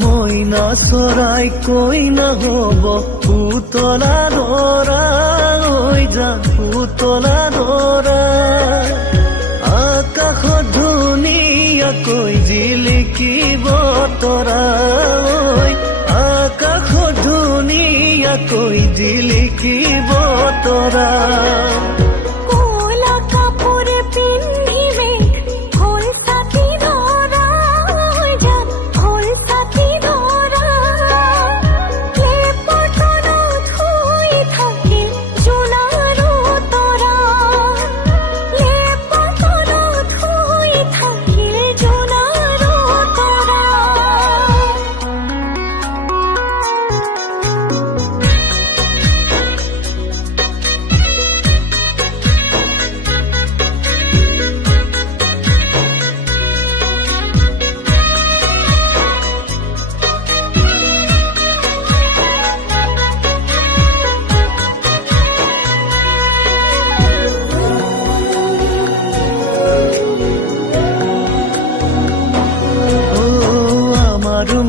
মইনা চৰাই কৈ নহ'ব পুতলা ধৰা হৈ যা পুতলা ধৰা আকাশত ধুনীয়াকৈ জিলিকিব তৰা আকাশত ধুনীয়াকৈ জিলিকিব তৰা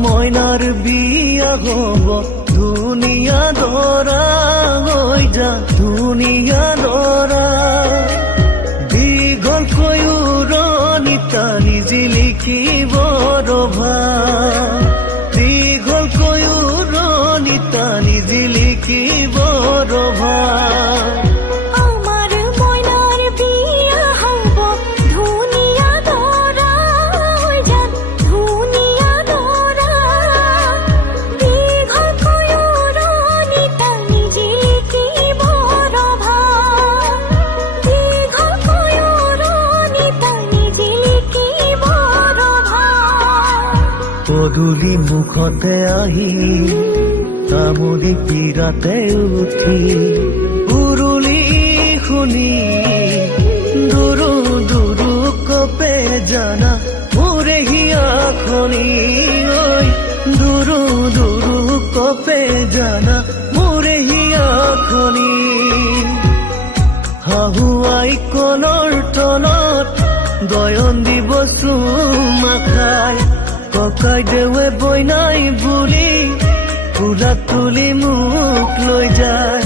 মইনাৰ বিয়া হ'ব ধুনীয়া দৰা হৈ যা ধুনীয়া দৰা দীঘলকৈ উৰণি টানি জিলিকিব ৰভা দীঘলকৈ উৰণি টানি জিলিকিব ৰভা পদূলি মুখতে আহি তামুলী পীৰাতে উঠি উৰুলি শুনি দুৰু দুৰু কপে জানা মোৰে হিয়াখনি ঐ দুৰু দুৰু কপে জানা মোৰে হিয়াখনি হাহুৱাই কলৰ তলত গয়ন দিব চুমা খাই ককাই দেৱে বইনাই বুলি ফুলা তুলি মোক লৈ যায়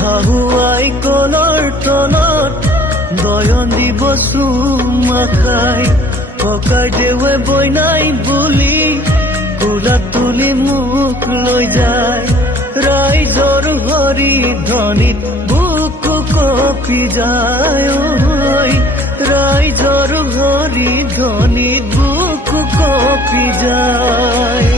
হাহুৱাই কলৰ তলত গয়ন দিব চুমা খাই ককাই দেৱে বইনাই বুলি ফুলা তুলি মোক লৈ যায় ৰাইজৰ হৰি ধ্বনিত বুকু কঁপি যায় ৰাইজৰ হৰি ধ্বনিত বুকু কঁপি যায়।